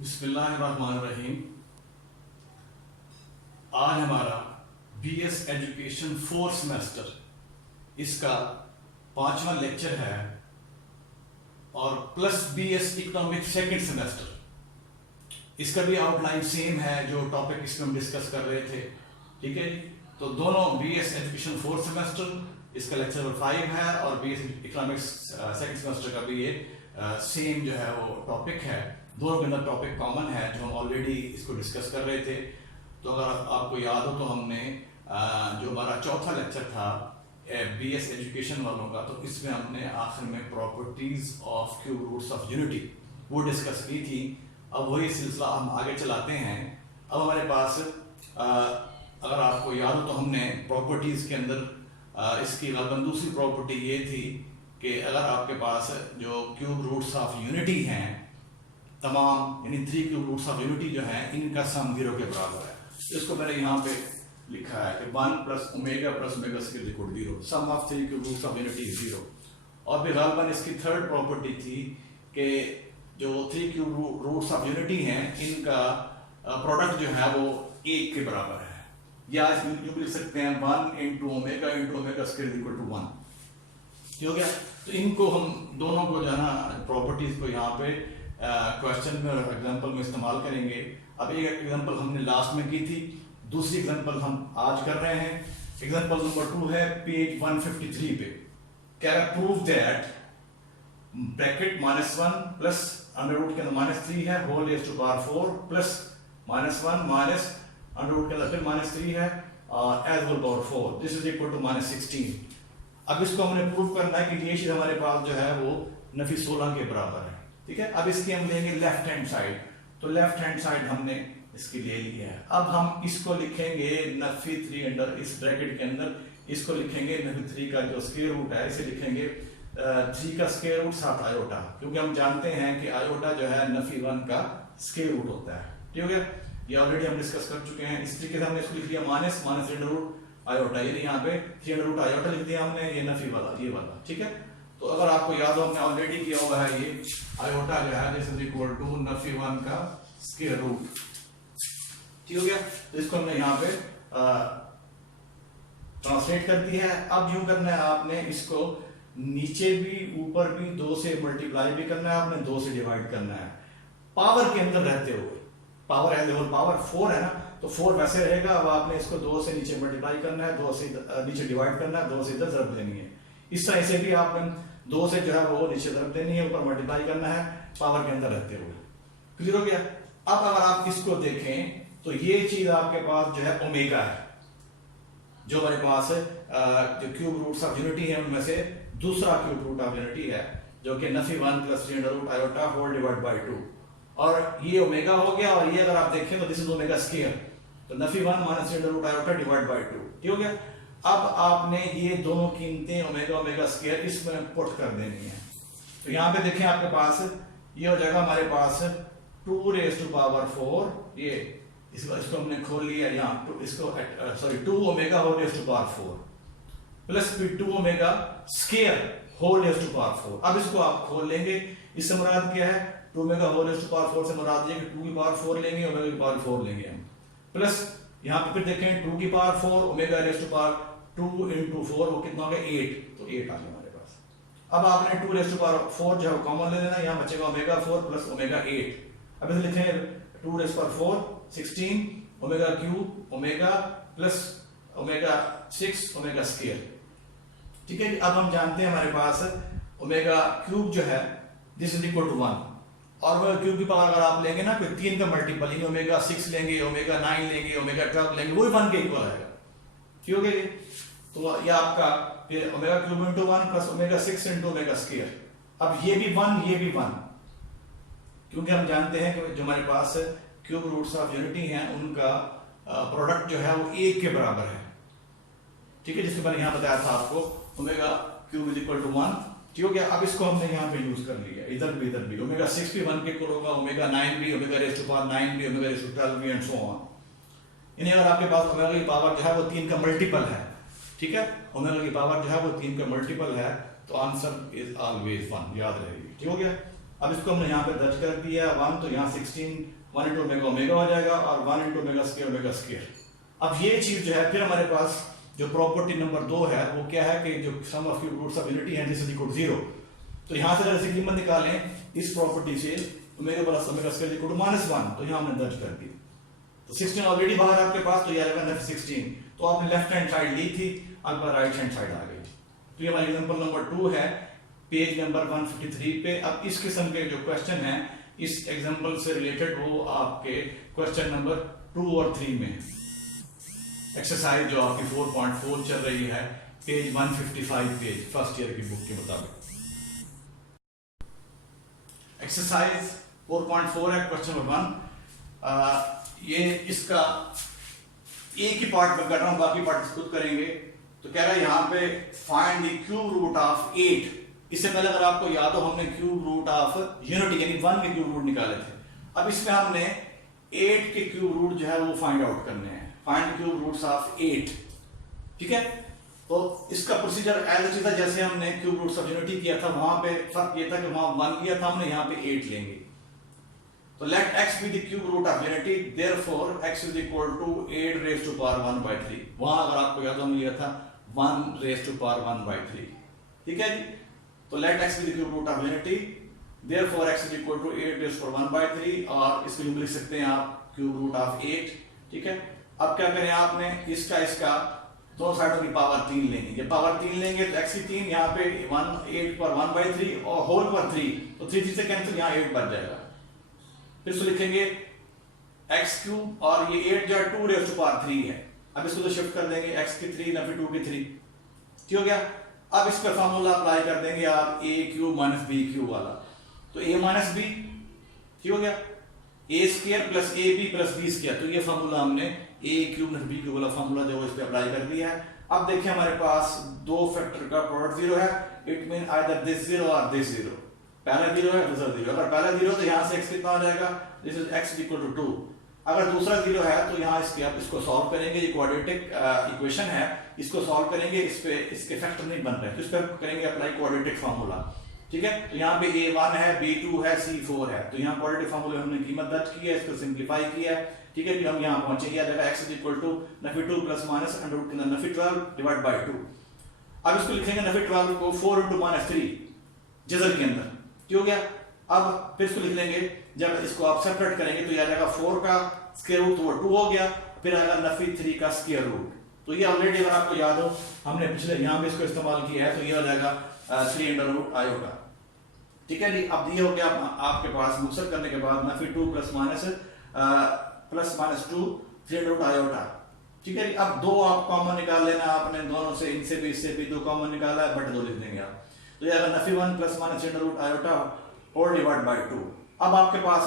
बिस्मिल्लाहिर्रहमानिर्रहीम। आज हमारा बीएस एजुकेशन 4th सेमेस्टर इसका 5वां लेक्चर है और plus BS economic 2nd semester. इसका भी आउटलाइन सेम है जो टॉपिक इसमें हम डिस्कस कर रहे थे। ठीक है, तो दोनों बीएस एजुकेशन 4th सेमेस्टर इसका लेक्चर नंबर 5 है और बीएस इकोनॉमिक्स 2nd सेमेस्टर का भी ये सेम जो है वो टॉपिक है। दोनों के अंदर टॉपिक कॉमन है जो हम ऑलरेडी इसको डिस्कस कर रहे थे। तो अगर आपको याद हो तो हमने जो हमारा चौथा लेक्चर था बीएस एजुकेशन वालों का, तो इसमें हमने आखिर में properties of cube roots of unity वो डिस्कस की थी। अब वही सिलसिला हम आगे चलाते हैं। अब हमारे पास अगर आपको याद हो तो हमने प्रॉपर्टीज के अंदर इसकी गलबन दूसरी प्रॉपर्टी ये थी कि अगर आपके पास जो क्यूब रूट्स ऑफ यूनिटी हैं तमाम, यानी 3 क्यूब रूट्स ऑफ यूनिटी जो है इनका सम 0 के बराबर है। इसको मैंने यहाँ पे लिखा है कि 1 + omega square equal 0, sum of 3 cube roots of unity is 0। और फिर गलबन इसकी थर्ड प्रॉपर्टी थी कि जो 3 क्यूब रूट्स ऑफ यूनिटी हैं इनका प्रोडक्ट जो है वो 1 के बराबर है, या यूं लिख सकते हैं 1 × ओमेगा स्क्वायर इक्वल 1। ठीक हो गया। तो इनको हम दोनों को जो है ना प्रॉपर्टीज को यहाँ पे क्वेश्चन में और एग्जांपल में इस्तेमाल करेंगे। अब एक एग्जांपल हमने लास्ट में की थी, दूसरी एग्जांपल हम आज कर रहे हैं। एग्जांपल नंबर 2 है पेज 153 पे। क्या है? Prove that bracket -1 plus under root के अंदर -3 है whole raise to power 4 plus -1 minus under root के अंदर फिर -3 है as whole power 4, this is equal to -16। अब इसको हमने प्रूव करना है कि ये चीज हमारे पास जो है वो नफी 16 के बराबर है। ठीक है, अब इसकी हम लेंगे लेफ्ट हैंड साइड। तो लेफ्ट हैंड साइड हमने इसकी ले ली है। अब हम इसको लिखेंगे नफी 3 अंडर इस ब्रैकेट के अंदर इसको लिखेंगे नफी 3 का जो स्क्वायर रूट है इसे लिखेंगे 3 का स्क्वायर रूट साथ आयोटा, क्योंकि हम जानते हैं कि आयोटा जो है नफी 1 का स्क्वायर रूट होता है। ठीक है, ये ऑलरेडी हम डिस्कस कर चुके हैं। इस तरीके से हमने इसको लिख लिया माइनस अंडर रूट आयोटा, ये यहाँ पे 3 अंडर रूट आयोटा लिख दिया हमने, ये नफी वाला ये वाला। ठीक है, तो अगर आपको याद हो हमने ऑलरेडी किया हुआ है ये आयोटा जो है दिस इज इक्वल टू नफी 1 का स्क्वायर रूट। ठीक हो गया, तो इसको हमने यहाँ पे ट्रांसलेट कर दिया है। अब यूं करना है आपने इसको नीचे भी ऊपर भी 2 से मल्टीप्लाई भी करना है, आपने 2 से डिवाइड करना है पावर के अंदर रहते हुए। पावर एज होल पावर 4 है ना, तो 4 वैसे रहेगा। अब आपने इसको 2 से नीचे मल्टीप्लाई करना है, 2 से नीचे डिवाइड करना है, 2 से इधर ज़रब देनी है। इस तरह से भी आपने 2 से जो है वो नीचे ज़रब देनी है, ऊपर मल्टीप्लाई करना है पावर के अंदर रहते हुए। क्लियर हो गया। अब अगर आप इसको देखें तो ये चीज आपके पास जो है ओमेगा है, जो हमारे पास जो क्यूब रूट्स ऑफ यूनिटी है उनमें से दूसरा क्यूब रूट ऑफ यूनिटी है जो कि नफी 1 + 3 under root iota whole divide by 2, और ये ओमेगा हो गया। और ये अगर आप देखें तो दिस इज ओमेगा स्क्वायर, तो नफी 1 - 3 under root iota divide by 2। ठीक हो गया। अब आपने ये दोनों कीमतें ओमेगा स्क्वायर इसमें पुट कर देनी है। तो यहाँ पे देखें आपके पास ये हो जाएगा हमारे पास 2 रेज़ टू पावर 4, ये इसको हमने खोल लिया यहाँ, इसको sorry 2 omega whole raise to power 4 plus फिर 2 omega square whole raise to power 4। अब इसको आप खोल लेंगे, इससे मुराद क्या है? 2 omega whole raise to power 4 से मुराद ये कि 2 की पावर 4 लेंगे, ओमेगा की पावर 4 लेंगे हम, प्लस यहाँ पे फिर देखें 2 की power 4 omega raise to power 2 × 4 वो कितना हो गया 8, तो 8 आ गया हमारे पास। अब आपने 2 रेज़ टू पावर 4 जो है कॉमन ले लेना, यहाँ बचेगा ओमेगा 4 प्लस ओमेगा 8। अब इसे लिखें 2 raise to power 4 16 omega cube omega plus omega 6 omega square. ठीक है, अब हम जानते हैं हमारे पास ओमेगा क्यूब जो है दिस इज इक्वल टू 1, और ओमेगा क्यूब की पावर अगर आप लेंगे ना फिर 3 का मल्टीपल, यानी ओमेगा 6 लेंगे, ओमेगा 9 लेंगे, ओमेगा 12 लेंगे, वो भी 1 के इक्वल आएगा। ठीक हो गया। तो ये आपका फिर omega cube × 1 plus omega 6 × omega square. अब ये भी 1 ये भी 1, क्योंकि हम जानते हैं कि जो हमारे पास क्यूब रूट्स ऑफ यूनिटी हैं उनका प्रोडक्ट जो है वो 1 के बराबर है। ठीक है, जिसके मैंने यहाँ बताया था आपको omega cube is equal to 1। ठीक हो गया। अब इसको हमने यहाँ पे यूज कर लिया, इधर भी ओमेगा 6 भी 1 के इक्वल होगा, ओमेगा 9 भी, ओमेगा रेज़ टू पावर 9 भी, ओमेगा रेज़ टू 12 भी एंड सो ऑन। यानी अगर आपके पास ओमेगा की पावर जो है वो 3 का मल्टीपल है, ठीक है, ओमेगा की पावर जो है वो 3 का मल्टीपल है, तो आंसर इज ऑलवेज 1, याद रहेगी। ठीक हो गया। अब इसको हमने यहाँ पे दर्ज कर दिया 1, तो यहाँ 16 1 इंटू ओमेगा ओमेगा हो जाएगा और 1 इंटू ओमेगा स्क्वायर। अब ये चीज जो है फिर हमारे पास जो प्रॉपर्टी नंबर 2 है वो क्या है कि जो sum of cube roots of unity है दिस इज इक्वल टू 0। तो यहाँ से अगर कीमत निकालें इस प्रॉपर्टी से omega plus omega square equal to -1, तो यहाँ हमने दर्ज कर दी। तो 16 ऑलरेडी बाहर आपके पास, तो ये आएगा 16। तो आपने लेफ्ट हैंड साइड ली थी, अब राइट हैंड साइड आ गई। तो ये हमारी एग्जांपल नंबर 2 है पेज नंबर 153 पे। अब इस किस्म के जो क्वेश्चन हैं इस एग्जांपल से रिलेटेड वो आपके क्वेश्चन नंबर 2 और 3 में एक्सरसाइज जो आपकी 4.4 चल रही है पेज 155 पेज फर्स्ट ईयर की बुक के मुताबिक। एक्सरसाइज 4.4 है क्वेश्चन नंबर 1। ये इसका एक ही पार्ट में कर रहा हूं, बाकी पार्ट खुद करेंगे। तो कह रहा है यहाँ पे find the cube root of 8। इससे पहले अगर आपको याद हो हमने क्यूब रूट ऑफ यूनिटी यानी 1 के क्यूब रूट निकाले थे। अब इसमें हमने 8 के क्यूब रूट जो है वो फाइंड आउट करने हैं। फाइंड क्यूब रूट्स ऑफ 8, ठीक है। तो इसका प्रोसीजर एज इट इज था जैसे हमने क्यूब रूट्स ऑफ यूनिटी किया था। वहां पे फर्क ये था कि वहां 1 लिया था हमने, यहाँ पे 8 लेंगे। तो late x be the cube root of unity, therefore x is equal to 8 raised to power 1 by 3। वहां अगर आपको याद हो हमने लिया था 1 raised to power 1 by 3, ठीक है जी। तो let x be the cube root of unity, therefore x is equal to 8 raised to 1 by 3, और इसको हम लिख सकते हैं आप क्यूब रूट ऑफ 8, ठीक है। अब क्या करें आपने इसका दोनों साइडों की पावर 3 लेंगे। जब पावर 3 लेंगे तो x की 3 यहाँ पे 8 पर 1 by 3 और होल पर 3, तो 3 से कैंसिल, यहाँ 8 बच जाएगा। फिर इसको लिखेंगे x क्यूब और ये 8 जो 2 रेज़ टू पावर 3 है। अब इसको तो शिफ्ट कर देंगे x की 3 ना फिर 2 की 3, ठीक हो गया। अब इस पर फार्मूला अप्लाई कर देंगे आप a cube minus b cube वाला। तो a माइनस b, ठीक हो गया, a square plus ab plus b square. तो ये फार्मूला हमने a cube minus b cube वाला फार्मूला जो इस पे अप्लाई कर दिया है। अब देखिए हमारे पास दो फैक्टर का प्रोडक्ट 0 है, इट मीन आइदर दिस 0 और दिस 0। पहला 0 है दूसरा 0। अगर पहला 0 तो यहाँ से x कितना आ जाएगा, this is x equal to 2। अगर दूसरा 0 है तो यहाँ इसके आप इसको सॉल्व करेंगे, ये क्वाड्रेटिक इक्वेशन है, इसको सॉल्व करेंगे, इस पे इसके फैक्टर नहीं बन रहे तो इस पे करेंगे अप्लाई क्वाड्रेटिक फार्मूला, ठीक है। तो यहाँ पे a1 है, b2 है, c4 है। तो यहाँ क्वाड्रेटिक फार्मूले हमने कीमत दर्ज की है, इसको सिंप्लीफाई किया है, ठीक है। हम यहाँ पहुंचे यह जगह x इक्वल टू नफी 2 प्लस माइनस अंडर रूट नफी 12 डिवाइड बाय 2। अब इसको लिखेंगे नफी 12 को 4 इंटू माइनस 3 जजर के अंदर, ठीक हो गया। अब फिर इसको लिख लेंगे, जब इसको आप सेपरेट करेंगे तो यह आ जाएगा 4 का स्क्वायर रूट, तो वो 2 हो गया। फिर आएगा नफी 3 का स्क्वायर रूट। तो ये ऑलरेडी अगर आपको याद हो हमने पिछले यहाँ पे इसको इस्तेमाल किया है, तो ये हो जाएगा 3 अंडर रूट आयोटा, ठीक है जी। अब ये हो गया आपके पास मुक्सर करने के बाद नफी 2 plus minus 2 3 under root iota, ठीक है जी। अब 2 आप कॉमन निकाल लेना आपने, दोनों से इनसे भी इससे भी 2 कॉमन निकाला है, बट 2 लिख देंगे आप। तो ये आएगा नफी 1 plus minus 3 under root iota whole divide by 2। अब आपके पास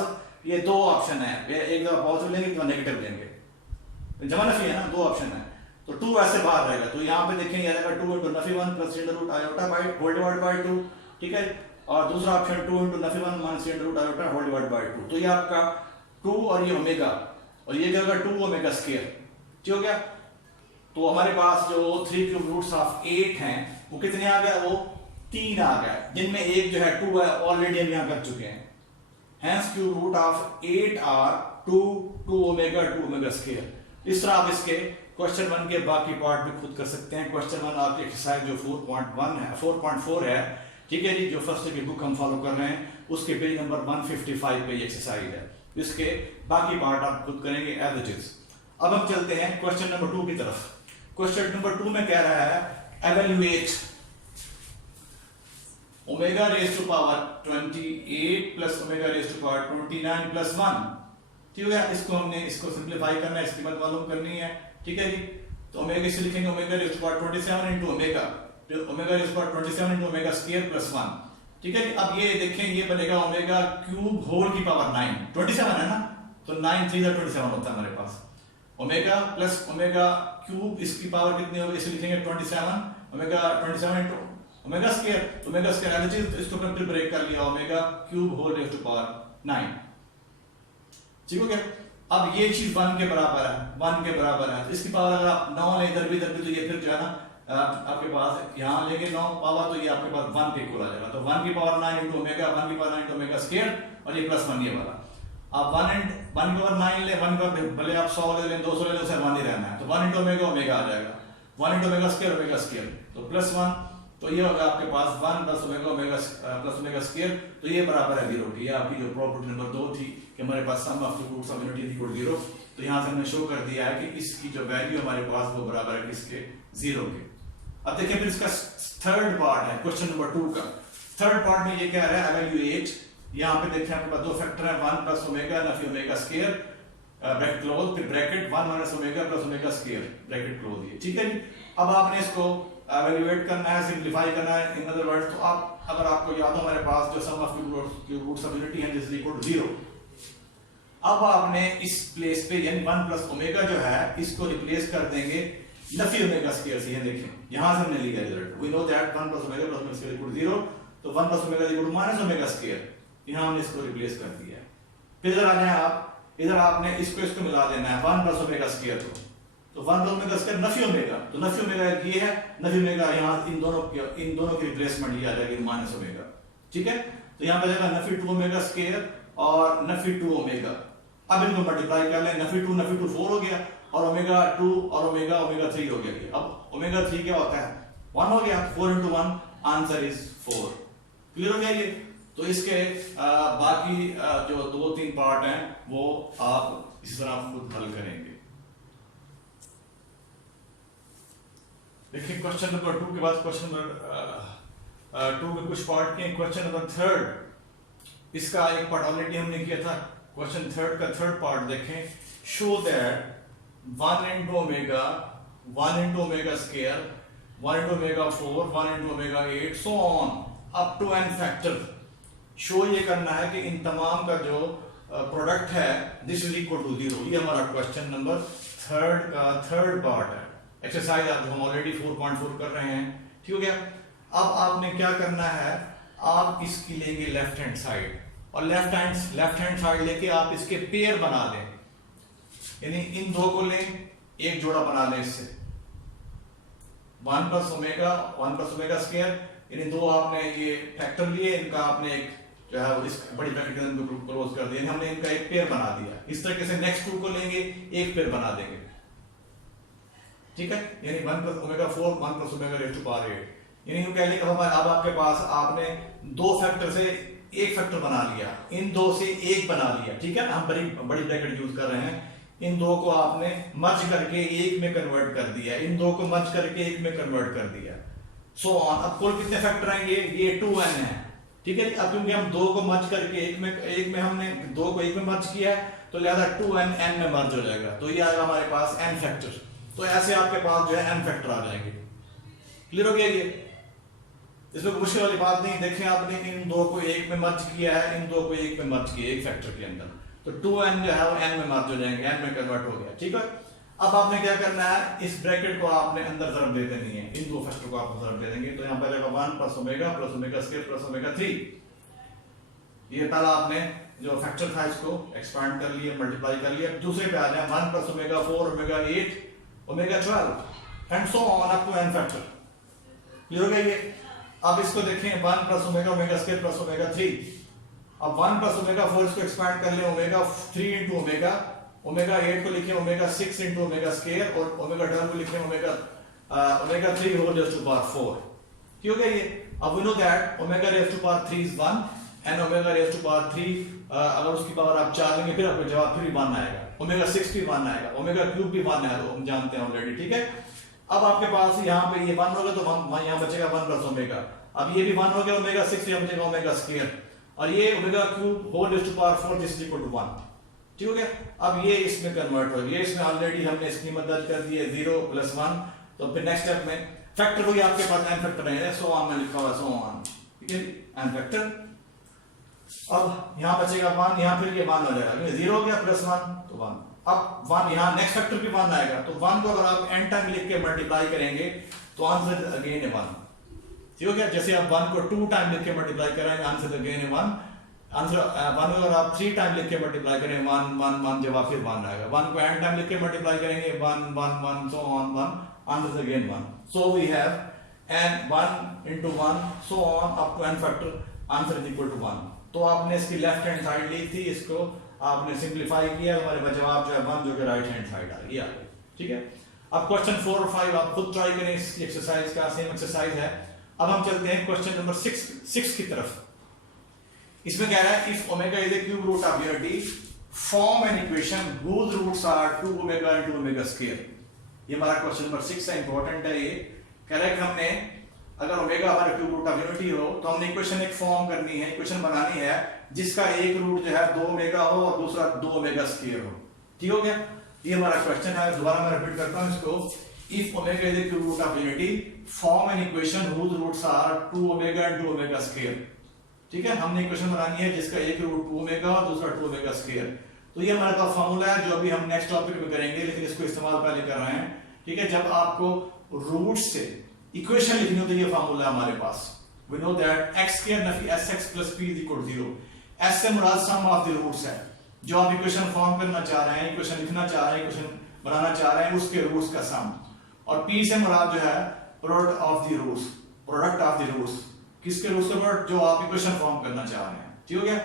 ये दो ऑप्शन है, एक दफा पॉजिटिव लेंगे तो नेगेटिव लेंगे, जमा नफी है ना, 2 ऑप्शन है। तो 2 ऐसे बाहर रहेगा, तो यहाँ पे देखेंगे आ जाएगा 2 इंटू नफी 1 plus 3 under root iota by whole divide by 2, ठीक है। और दूसरा ऑप्शन 2 इंटू नफी 1 minus 3 under root iota whole divide by 2। तो ये आपका 2 और ये ओमेगा, और ये क्या होगा 2 ओमेगा स्क्वायर, ठीक हो गया। तो हमारे पास जो 3 क्यूब रूट्स ऑफ 8 हैं वो कितने आ गया, वो 3 आ गया, जिनमें एक जो है 2 है, ऑलरेडी हम यहाँ कर चुके हैं। Hence cube root of 8 are 2 omega square. इस तरह आप इसके क्वेश्चन 1 के बाकी पार्ट भी खुद कर सकते हैं। क्वेश्चन 1 आपके एक्सरसाइज जो 4.1 है 4.4 है, ठीक है जी, जो फर्स्ट की बुक हम फॉलो कर रहे हैं उसके पेज नंबर 155 पे एक्सरसाइज है। इसके बाकी पार्ट आप खुद करेंगे एज इट इज। अब हम चलते हैं क्वेश्चन नंबर 2 की तरफ। क्वेश्चन नंबर 2 में कह रहा है evaluate omega raise to power 28 plus omega raise to power 29 plus 1, ठीक है। इसको हमने इसको सिंप्लीफाई करना है, इसकी बात मालूम करनी है, ठीक है जी। तो ओमेगा से लिखेंगे omega raise to power 27 into omega, तो omega raise to power 27 into omega square plus 1, ठीक है जी। अब ये देखें ये बनेगा ओमेगा क्यूब होल की पावर 9, 27 है ना, तो 9 3 27 होता है हमारे पास। ओमेगा प्लस ओमेगा क्यूब इसकी पावर कितनी होगी, इसे लिखेंगे 27 omega 27 into omega square as it is, इसको हमने ब्रेक कर लिया omega cube whole raise to power 9, ठीक हो गया। अब ये चीज 1 के बराबर है, 1 के बराबर है, तो इसकी पावर अगर आप 9 ले इधर भी तो ये फिर जो है ना आपके पास यहाँ लेके 9 पावर, तो ये आपके पास 1 के इक्वल आ जाएगा। तो 1 की पावर 9 इंटू ओमेगा, 1 की पावर 9 इंटू ओमेगा स्क्वायर, और ये प्लस 1 ये वाला। आप 1 की पावर 9 ले, 1 का भले आप 100 ले लें, 200 ले लें, उसे 1 ही रहना है। तो 1 इंटू ओमेगा ओमेगा आ जाएगा, 1 इंटू ओमेगा स्क्वायर, तो प्लस 1, तो ये होगा आपके पास 1 plus omega plus omega square, तो ये बराबर है 0 की। ये आपकी जो प्रॉपर्टी नंबर 2 थी कि हमारे पास sum of the roots of unity is equal to 0, तो यहाँ से हमने शो कर दिया है कि इसकी जो वैल्यू हमारे पास वो बराबर है किसके, 0 के। अब देखिए फिर इसका थर्ड पार्ट है क्वेश्चन नंबर 2 का। थर्ड पार्ट में ये कह रहा है एवेल्यूएट, यहाँ पे देखिए आपके पास दो फैक्टर है, 1 प्लस ओमेगा नफी ओमेगा स्क्वायर ब्रैकेट क्लोज, फिर bracket 1 minus omega plus omega square bracket close, ये ठीक है जी। अब आपने इसको एवेल्यूएट करना है, सिंपलीफाई करना है, इन अदर वर्ड्स, तो आप अगर आपको याद हो हमारे पास जो sum of the roots of unity है दिस इज इक्वल टू 0। अब आपने इस प्लेस पे यानी 1 प्लस ओमेगा जो है इसको रिप्लेस कर देंगे नफी ओमेगा स्क्वायर से। देखें यहां से हमने लिखा result, we know that 1 plus omega square equal to 0, तो 1 plus omega equal to minus omega square, यहां हमने इसको रिप्लेस कर दिया है। फिर इधर आ जाए आप, इधर आपने इसको मिला देना है 1 प्लस ओमेगा स्क्वायर को, तो 1 plus omega square Nafi omega, तो नफी ओमेगा ये है, नफी ओमेगा यहां इन दोनों की रिप्लेसमेंट ये आ जाएगी माइनस ओमेगा, ठीक है। तो यहां पे जाएगा नफी 2 ओमेगा स्क्वायर और नफी 2 ओमेगा। अब इनको मल्टीप्लाई कर लें, नफी 2 4 हो गया, और ओमेगा 2 और ओमेगा 3 हो गया। अब ओमेगा 3 क्या होता है, 1 हो गया, 4 into 1 आंसर इज 4। क्लियर हो गया ये। तो इसके बाकी जो 2-3 पार्ट हैं वो आप इस तरह खुद हल करेंगे। देखिए क्वेश्चन नंबर 2 के बाद क्वेश्चन नंबर 2 में कुछ पार्ट के। क्वेश्चन नंबर 3 इसका एक पार्ट ऑलरेडी हमने किया था। क्वेश्चन 3 का थर्ड पार्ट देखें, show that 1 into omega, 1 into omega square, 1 into omega 4, 1 into omega 8 so on up to n factor. Show ये करना है कि इन तमाम का जो प्रोडक्ट है दिस इज इक्वल टू 0। ये हमारा क्वेश्चन नंबर 3 का थर्ड पार्ट है। एक्सरसाइज आप हम ऑलरेडी 4.4 कर रहे हैं, ठीक हो गया। अब आपने क्या करना है, आप इसकी लेंगे लेफ्ट हैंड साइड, और लेफ्ट हैंड साइड लेके आप इसके पेयर बना दें, यानी इन दो को लें, एक जोड़ा बना लें इससे, 1 प्लस ओमेगा स्क्वायर, यानी दो आपने ये फैक्टर लिए, इनका आपने एक जो है इस बड़ी ब्रैकेट के अंदर क्लोज कर दिया, हमने इनका एक पेयर बना दिया। इस तरीके से नेक्स्ट 2 को लेंगे, एक पेयर बना देंगे, ठीक है। यानी 1 plus omega 4, 1 plus omega raise to power 8, यानी यूं कह लें कि अब आपके पास आपने दो फैक्टर से एक फैक्टर बना लिया, इन दो से एक बना लिया, ठीक है। हम बड़ी ब्रैकेट यूज कर रहे हैं, इन दो को आपने मर्ज करके एक में कन्वर्ट कर दिया, इन दो को मर्ज करके एक में कन्वर्ट कर दिया, सो ऑन। अब कुल कितने फैक्टर आएंगे, ये 2n है, ठीक है। अब क्योंकि हम दो को मर्ज करके एक में हमने दो को एक में मर्ज किया है, तो लिहाजा 2n n में मर्ज हो जाएगा, तो ये आएगा हमारे पास n फैक्टर। तो ऐसे आपके पास जो है n फैक्टर आ जाएंगे। क्लियर हो गया ये, इसमें मुश्किल वाली बात नहीं। देखें आपने इन दो को एक में मर्ज किया है, इन दो को एक में मर्ज किया एक फैक्टर के अंदर, तो 2n जो है वो n में मर्ज हो जाएंगे, n में कन्वर्ट हो गया, ठीक है। अब आपने क्या करना है, इस ब्रैकेट को आपने अंदर तरफ दे देनी है, इन दो फैक्टर को आप तरफ दे देंगे, तो यहाँ पर जाएगा 1 plus omega square plus omega 3। ये पहला आपने जो फैक्टर था इसको एक्सपांड कर लिया, मल्टीप्लाई कर लिया। दूसरे पे आ जाए 1 plus omega 4, omega 8, omega 12 and so on up to n factor. Clear हो गया ये। अब इसको देखें 1 plus omega square plus omega 3। अब 1 प्लस ओमेगा 4 इसको एक्सपांड कर ले, ओमेगा 3 इंटू ओमेगा 8 को लिखें ओमेगा 6 इंटू ओमेगा स्क्वायर, और ओमेगा 12 को लिखें omega 3 whole raise to power 4। क्यों गया ये। अब we know that omega raise to power 3 is 1 and omega raise to power 3 अगर उसकी पावर आप 4 लेंगे फिर आपका जवाब फिर 1 आएगा, ओमेगा 6 भी 1 आएगा, ओमेगा क्यूब भी 1 है, तो हम जानते हैं ऑलरेडी, ठीक है। अब आपके पास यहाँ पे ये 1 होगा, तो यहाँ बचेगा 1 प्लस ओमेगा। अब ये भी 1 हो गया, ओमेगा 6 यहाँ बचेगा ओमेगा स्क्वायर, और ये omega cube whole raise to power 4 this is equal to 1, ठीक हो गया। अब ये इसमें कन्वर्ट हो गया, इसमें ऑलरेडी हमने इसकी मदद कर दी है 0 प्लस 1, तो फिर नेक्स्ट स्टेप में फैक्टर वही आपके पास n फैक्टर है, सो ऑन में लिखा हुआ सो ऑन, ठीक है, n फैक्टर। अब यहाँ बचेगा 1, यहाँ फिर ये 1 हो जाएगा, 0 हो गया प्लस 1 तो 1। अब 1 यहाँ नेक्स्ट फैक्टर भी 1 आएगा, तो 1 को अगर आप n टाइम लिख के मल्टीप्लाई करेंगे तो आंसर अगेन है 1, ठीक हो गया। जैसे आप 1 को 2 टाइम लिख के मल्टीप्लाई करेंगे आंसर अगेन है 1। आंसर 1 अगर आप 3 टाइम लिख के मल्टीप्लाई करें 1 1 1 जवाब फिर 1 आएगा। 1 को n टाइम लिख के मल्टीप्लाई करेंगे 1 1 1 so on 1 answer is again 1. So we have n 1 into 1 so on up to n factor, answer is equal to 1. तो आपने इसकी लेफ्ट हैंड साइड ली थी, इसको आपने सिंप्लीफाई किया, हमारे पास जवाब जो है 1 जो कि राइट हैंड साइड आ गई। ठीक है, अब क्वेश्चन 4 और 5 आप खुद ट्राई करें, इस एक्सरसाइज का सेम एक्सरसाइज है। अब हम चलते हैं क्वेश्चन नंबर 6 की तरफ। इसमें कह रहा है if omega is the cube root of unity form an equation whose roots are 2 omega into omega square. ये हमारा क्वेश्चन नंबर 6 है, इंपॉर्टेंट है। ये कह रहा है कि हमने अगर ओमेगा हमारा क्यूब रूट ऑफ यूनिटी हो तो हमने इक्वेशन एक फॉर्म करनी है, इक्वेशन बनानी है जिसका एक रूट जो है 2 ओमेगा हो और दूसरा 2 ओमेगा स्क्वायर हो। ठीक हो गया, ये हमारा क्वेश्चन है। दोबारा मैं रिपीट करता हूं इसको। If omega is the cube root of unity form an equation whose roots are 2 omega into omega square. ठीक है, हमने इक्वेशन बनानी है जिसका एक रूट 2 ओमेगा और दूसरा 2 ओमेगा स्क्वायर। तो ये हमारे पास फॉर्मूला है जो अभी हम नेक्स्ट टॉपिक में करेंगे, लेकिन इसको इस्तेमाल पहले कर रहे हैं। ठीक है, जब आपको रूट से इक्वेशन लिखनी हो तो ये फॉर्मूला है हमारे पास। We know that x square नफी sx plus p is equal to 0। s से मुराद सम ऑफ द रूट्स है। जो आप इक्वेशन फॉर्म करना चाह रहे हैं, इक्वेशन लिखना चाह रहे हैं, इक्वेशन बनाना चाह रहे हैं, उसके रूट्स का सम। और p से मुराद जो है product of the roots, product of the roots. किसके रूट्स का प्रोडक्ट? जो आप इक्वेशन फॉर्म करना चाह रहे हैं। ठीक हो गया,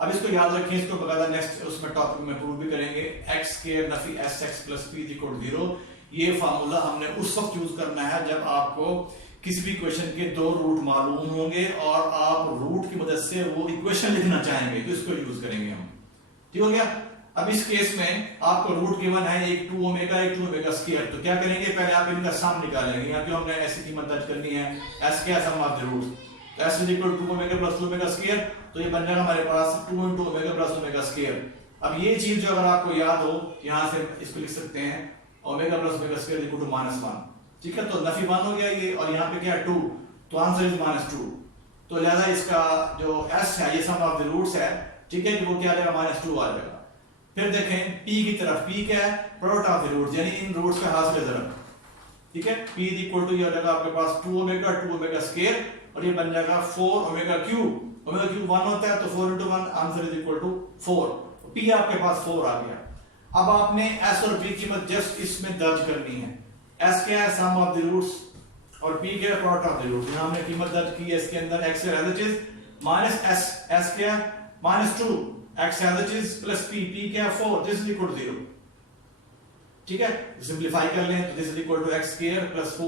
अब इसको याद रखें, इसको बकायदा नेक्स्ट उसमें टॉपिक में प्रूव भी करेंगे। x स्क्वायर नफी sx plus p is equal to 0। ये फार्मूला हमने उस वक्त यूज करना है जब आपको किसी भी क्वेश्चन के 2 रूट मालूम होंगे और आप रूट की मदद से वो इक्वेशन लिखना चाहेंगे, तो इसको यूज करेंगे हम। ठीक हो गया, अब इस केस में आपको रूट गिवन है एक 2 ओमेगा एक 2 ओमेगा स्क्वायर। तो क्या करेंगे, पहले आप इनका सम निकालेंगे। यहाँ क्यों हमने ऐसी कीमत दर्ज करनी है, s क्या sum of the roots, s is equal to 2 omega plus 2 omega square. तो ये बन जाएगा हमारे पास 2 into omega plus omega square. अब ये चीज जो अगर आपको याद हो, यहां से इसको लिख सकते हैं omega plus omega square equal to -1। ठीक है, तो नफी 1 हो गया ये, और यहाँ पे क्या है 2, तो आंसर इज -2। तो लिहाजा इसका जो s है ये सम ऑफ द रूट्स है। ठीक है, वो क्या आ जाएगा -2 आ जाएगा। फिर देखें p की तरफ, p क्या है प्रोडक्ट ऑफ द रूट्स, यानी इन रूट्स का हासिल ज़रब। ठीक है, p इज इक्वल टू ये आ जाएगा आपके पास 2 ओमेगा स्क्वायर, और ये बन जाएगा 4 ओमेगा क्यूब। ओमेगा क्यूब 1 होता है, तो 4 into 1 answer is equal to 4। p आपके पास 4 आ गया। अब आपने s और p की कीमत जस्ट इसमें दर्ज करनी है। s क्या है सम ऑफ द रूट्स, और p क्या है प्रोडक्ट ऑफ द रूट्स। यहां हमने कीमत दर्ज की है इसके अंदर x as it is minus s क्या है -2, x as it is plus p क्या है 4, दिस इज इक्वल टू 0। ठीक है, सिंपलीफाई कर लें तो this is equal to x square plus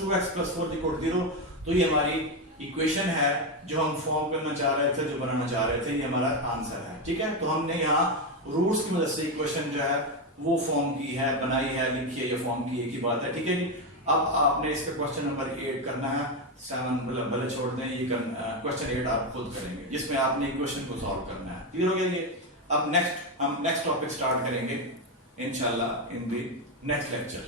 2x plus 4 equal to 0। तो ये हमारी इक्वेशन है जो हम फॉर्म करना चाह रहे थे, जो बनाना चाह रहे थे, ये हमारा आंसर है। ठीक है, तो हमने यहाँ रूट्स की मदद से इक्वेशन जो है वो फॉर्म की है, बनाई है, लिखी है, ये फॉर्म की एक ही बात है। ठीक है जी, अब आपने इसका क्वेश्चन नंबर 8 करना है। 7 मतलब भले छोड़ दें, ये क्वेश्चन 8 आप खुद करेंगे जिसमें आपने इक्वेशन को सॉल्व करना है। क्लियर हो गया ये? अब हम नेक्स्ट टॉपिक स्टार्ट करेंगे इंशाल्लाह इन द नेक्स्ट लेक्चर।